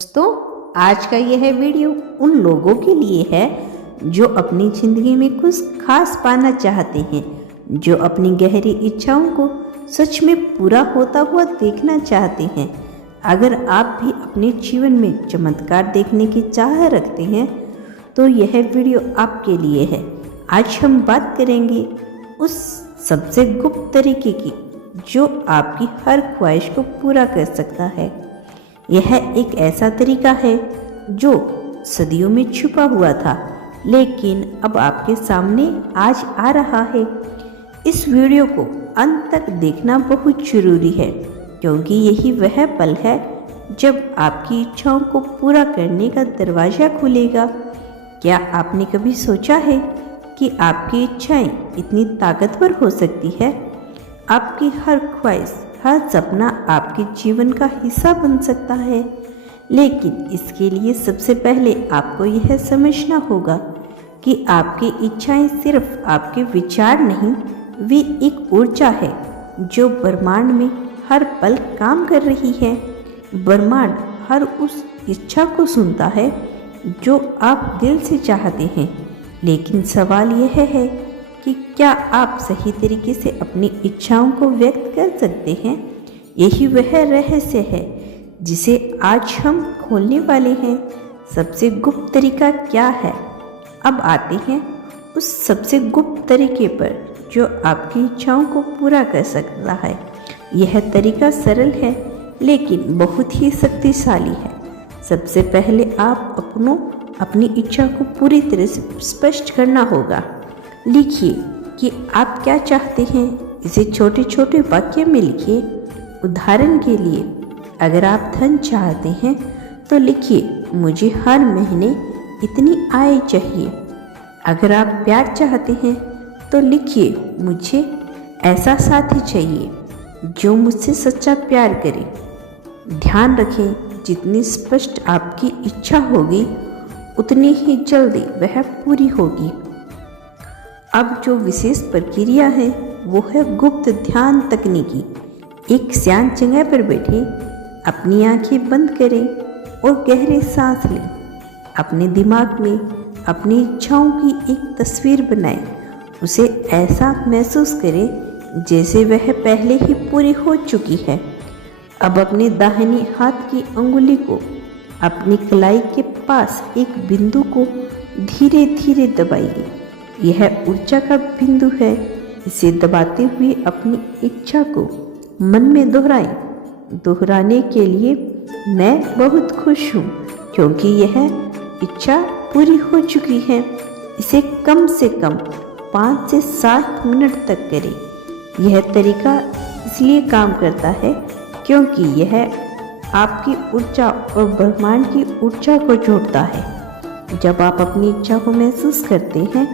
दोस्तों, आज का यह वीडियो उन लोगों के लिए है जो अपनी ज़िंदगी में कुछ खास पाना चाहते हैं, जो अपनी गहरी इच्छाओं को सच में पूरा होता हुआ देखना चाहते हैं। अगर आप भी अपने जीवन में चमत्कार देखने की चाह रखते हैं तो यह वीडियो आपके लिए है। आज हम बात करेंगे उस सबसे गुप्त तरीके की जो आपकी हर ख्वाहिश को पूरा कर सकता है। यह एक ऐसा तरीका है जो सदियों में छुपा हुआ था, लेकिन अब आपके सामने आज आ रहा है। इस वीडियो को अंत तक देखना बहुत ज़रूरी है, क्योंकि यही वह पल है जब आपकी इच्छाओं को पूरा करने का दरवाज़ा खुलेगा। क्या आपने कभी सोचा है कि आपकी इच्छाएं इतनी ताकतवर हो सकती है? आपकी हर ख्वाहिश, हर सपना आपके जीवन का हिस्सा बन सकता है। लेकिन इसके लिए सबसे पहले आपको यह समझना होगा कि आपकी इच्छाएं सिर्फ आपके विचार नहीं, वे एक ऊर्जा है जो ब्रह्मांड में हर पल काम कर रही है। ब्रह्मांड हर उस इच्छा को सुनता है जो आप दिल से चाहते हैं। लेकिन सवाल यह है कि क्या आप सही तरीके से अपनी इच्छाओं को व्यक्त कर सकते हैं? यही वह रहस्य है जिसे आज हम खोलने वाले हैं। सबसे गुप्त तरीका क्या है? अब आते हैं उस सबसे गुप्त तरीके पर जो आपकी इच्छाओं को पूरा कर सकता है। यह तरीका सरल है लेकिन बहुत ही शक्तिशाली है। सबसे पहले आप अपनी इच्छा को पूरी तरह से स्पष्ट करना होगा। लिखिए कि आप क्या चाहते हैं। इसे छोटे छोटे वाक्य में लिखिए। उदाहरण के लिए, अगर आप धन चाहते हैं तो लिखिए, मुझे हर महीने इतनी आय चाहिए। अगर आप प्यार चाहते हैं तो लिखिए, मुझे ऐसा साथी चाहिए जो मुझसे सच्चा प्यार करे। ध्यान रखें, जितनी स्पष्ट आपकी इच्छा होगी उतनी ही जल्दी वह पूरी होगी। अब जो विशेष प्रक्रिया है वो है गुप्त ध्यान तकनीकी। एक शांत जगह पर बैठे, अपनी आंखें बंद करें और गहरी सांस लें। अपने दिमाग में अपनी इच्छाओं की एक तस्वीर बनाएं। उसे ऐसा महसूस करें जैसे वह पहले ही पूरी हो चुकी है। अब अपने दाहिने हाथ की अंगुली को अपनी कलाई के पास एक बिंदु को धीरे धीरे दबाइए। यह ऊर्जा का बिंदु है। इसे दबाते हुए अपनी इच्छा को मन में दोहराएं। दोहराने के लिए, मैं बहुत खुश हूँ क्योंकि यह इच्छा पूरी हो चुकी है। इसे कम से कम 5 से 7 मिनट तक करें। यह तरीका इसलिए काम करता है क्योंकि यह आपकी ऊर्जा और ब्रह्मांड की ऊर्जा को जोड़ता है। जब आप अपनी इच्छा को महसूस करते हैं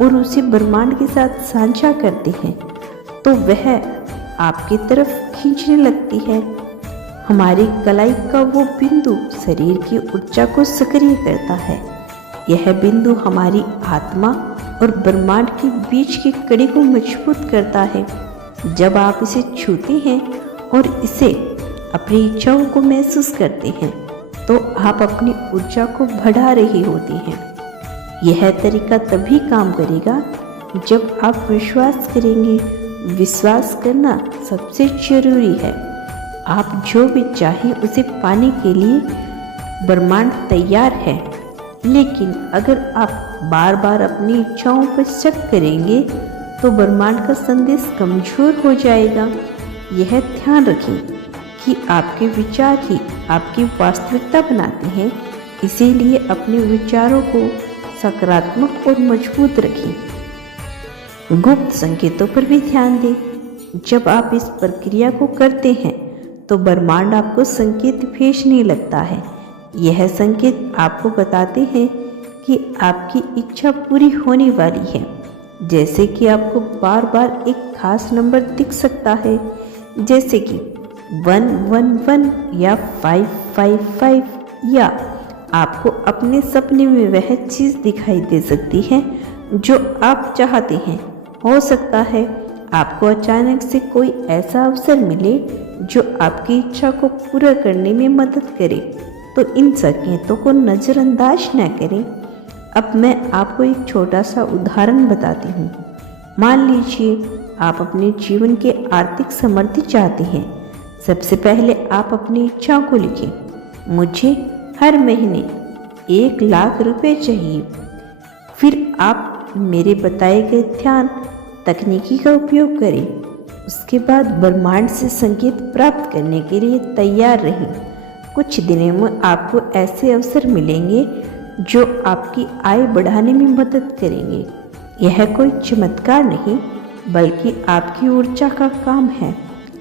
और उसे ब्रह्मांड के साथ साझा करते हैं तो वह आपकी तरफ खींचने लगती है। हमारी कलाई का वो बिंदु शरीर की ऊर्जा को सक्रिय करता है। यह बिंदु हमारी आत्मा और ब्रह्मांड के बीच की कड़ी को मजबूत करता है। जब आप इसे छूते हैं और इसे अपनी इच्छाओं को महसूस करते हैं तो आप अपनी ऊर्जा को बढ़ा रहे होते हैं। यह तरीका तभी काम करेगा जब आप विश्वास करेंगे। विश्वास करना सबसे जरूरी है। आप जो भी चाहें उसे पाने के लिए ब्रह्मांड तैयार है। लेकिन अगर आप बार बार अपनी इच्छाओं पर शक करेंगे तो ब्रह्मांड का संदेश कमजोर हो जाएगा। यह ध्यान रखें कि आपके विचार ही आपकी वास्तविकता बनाते हैं। इसीलिए अपने विचारों को सकारात्मक और मजबूत रखें। गुप्त संकेतों पर भी ध्यान दें। जब आप इस प्रक्रिया को करते हैं तो ब्रह्मांड आपको संकेत भेजने लगता है। यह संकेत आपको बताते हैं कि आपकी इच्छा पूरी होने वाली है। जैसे कि आपको बार बार एक खास नंबर दिख सकता है, जैसे कि 111 या 555, या आपको अपने सपने में वह चीज़ दिखाई दे सकती है जो आप चाहते हैं। हो सकता है आपको अचानक से कोई ऐसा अवसर मिले जो आपकी इच्छा को पूरा करने में मदद करे। तो इन संकेतों को नज़रअंदाज न करें। अब मैं आपको एक छोटा सा उदाहरण बताती हूँ। मान लीजिए आप अपने जीवन के आर्थिक समृद्धि चाहते हैं। सबसे पहले आप अपनी इच्छाओं को लिखें। मुझे हर महीने 1 लाख रुपए चाहिए। फिर आप मेरे बताए गए ध्यान तकनीकी का उपयोग करें। उसके बाद ब्रह्मांड से संकेत प्राप्त करने के लिए तैयार रहें। कुछ दिनों में आपको ऐसे अवसर मिलेंगे जो आपकी आय बढ़ाने में मदद करेंगे। यह कोई चमत्कार नहीं बल्कि आपकी ऊर्जा का काम है।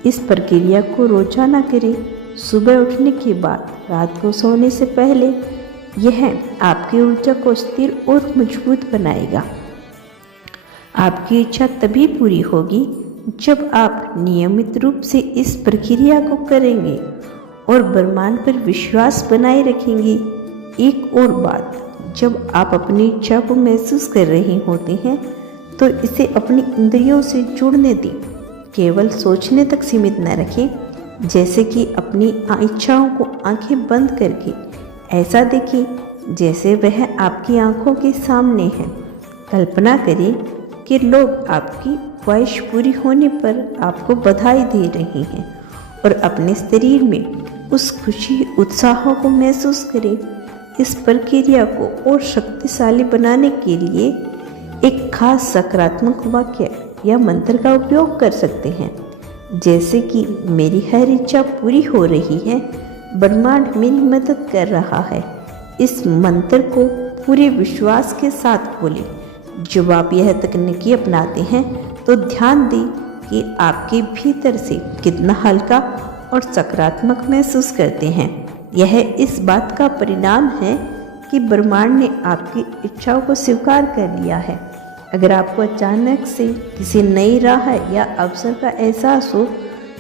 इस प्रक्रिया को रोजाना करें। सुबह उठने के बाद रात को सोने से पहले। यह आपकी ऊर्जा को स्थिर और मजबूत बनाएगा। आपकी इच्छा तभी पूरी होगी जब आप नियमित रूप से इस प्रक्रिया को करेंगे और ब्रह्मांड पर विश्वास बनाए रखेंगे। एक और बात, जब आप अपनी इच्छा को महसूस कर रहे होते हैं तो इसे अपनी इंद्रियों से जुड़ने दें। केवल सोचने तक सीमित न रखें। जैसे कि अपनी इच्छाओं को आंखें बंद करके ऐसा देखें जैसे वह आपकी आंखों के सामने है। कल्पना करें कि लोग आपकी ख्वाहिश पूरी होने पर आपको बधाई दे रहे हैं और अपने शरीर में उस खुशी उत्साह को महसूस करें। इस प्रक्रिया को और शक्तिशाली बनाने के लिए एक खास सकारात्मक वाक्य या मंत्र का उपयोग कर सकते हैं, जैसे कि मेरी हर इच्छा पूरी हो रही है, ब्रह्मांड मेरी मदद कर रहा है। इस मंत्र को पूरे विश्वास के साथ बोलें। जब आप यह तकनीकी अपनाते हैं तो ध्यान दें कि आपके भीतर से कितना हल्का और सकारात्मक महसूस करते हैं। यह इस बात का परिणाम है कि ब्रह्मांड ने आपकी इच्छाओं को स्वीकार कर लिया है। अगर आपको अचानक से किसी नई राह या अवसर का एहसास हो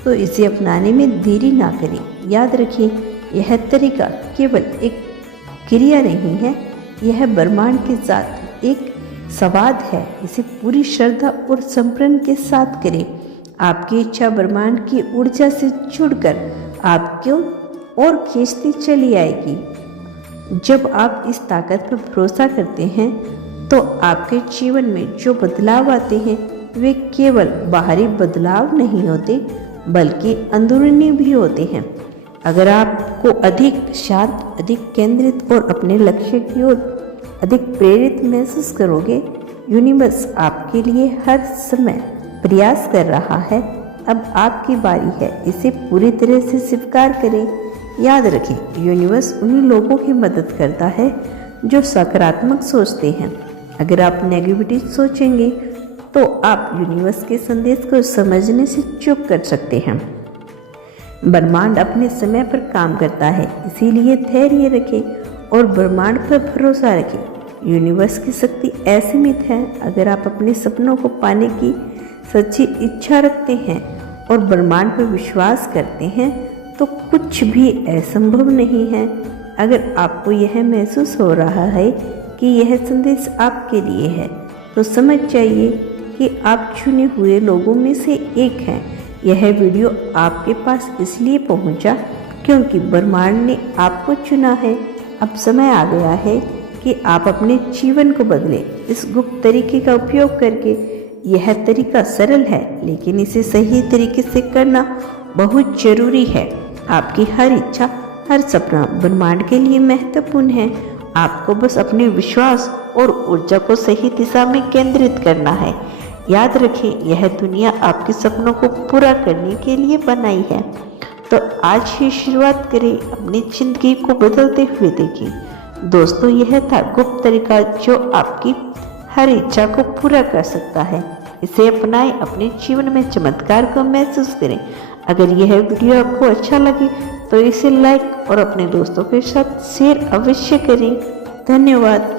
तो इसे अपनाने में देरी ना करें। याद रखें, यह तरीका केवल एक क्रिया नहीं है, यह ब्रह्मांड के साथ एक संवाद है। इसे पूरी श्रद्धा और समर्पण के साथ करें। आपकी इच्छा ब्रह्मांड की ऊर्जा से जुड़कर आपको और खींचती चली आएगी। जब आप इस ताकत पर भरोसा करते हैं तो आपके जीवन में जो बदलाव आते हैं वे केवल बाहरी बदलाव नहीं होते बल्कि अंदरूनी भी होते हैं। अगर आपको अधिक शांत, अधिक केंद्रित और अपने लक्ष्य की ओर अधिक प्रेरित महसूस करोगे, यूनिवर्स आपके लिए हर समय प्रयास कर रहा है। अब आपकी बारी है, इसे पूरी तरह से स्वीकार करें। याद रखें, यूनिवर्स उन्हीं लोगों की मदद करता है जो सकारात्मक सोचते हैं। अगर आप नेगेटिव सोचेंगे तो आप यूनिवर्स के संदेश को समझने से चूक कर सकते हैं। ब्रह्मांड अपने समय पर काम करता है, इसीलिए धैर्य रखें और ब्रह्मांड पर भरोसा रखें। यूनिवर्स की शक्ति असीमित है। अगर आप अपने सपनों को पाने की सच्ची इच्छा रखते हैं और ब्रह्मांड पर विश्वास करते हैं तो कुछ भी असंभव नहीं है। अगर आपको यह महसूस हो रहा है कि यह संदेश आपके लिए है तो समझ जाइए कि आप चुने हुए लोगों में से एक हैं। यह वीडियो आपके पास इसलिए पहुंचा क्योंकि ब्रह्मांड ने आपको चुना है। अब समय आ गया है कि आप अपने जीवन को बदलें। इस गुप्त तरीके का उपयोग करके। यह तरीका सरल है लेकिन इसे सही तरीके से करना बहुत जरूरी है। आपकी हर इच्छा, हर सपना ब्रह्मांड के लिए महत्वपूर्ण है। आपको बस अपने विश्वास और ऊर्जा को सही दिशा में केंद्रित करना है। याद रखें, यह दुनिया आपके सपनों को पूरा करने के लिए बनाई है। तो आज ही शुरुआत करें, अपनी जिंदगी को बदलते हुए देखें। दोस्तों, यह था गुप्त तरीका जो आपकी हर इच्छा को पूरा कर सकता है। इसे अपनाएं, अपने जीवन में चमत्कार को महसूस करें। अगर यह वीडियो आपको अच्छा लगे तो इसे लाइक और अपने दोस्तों के साथ शेयर अवश्य करें। धन्यवाद।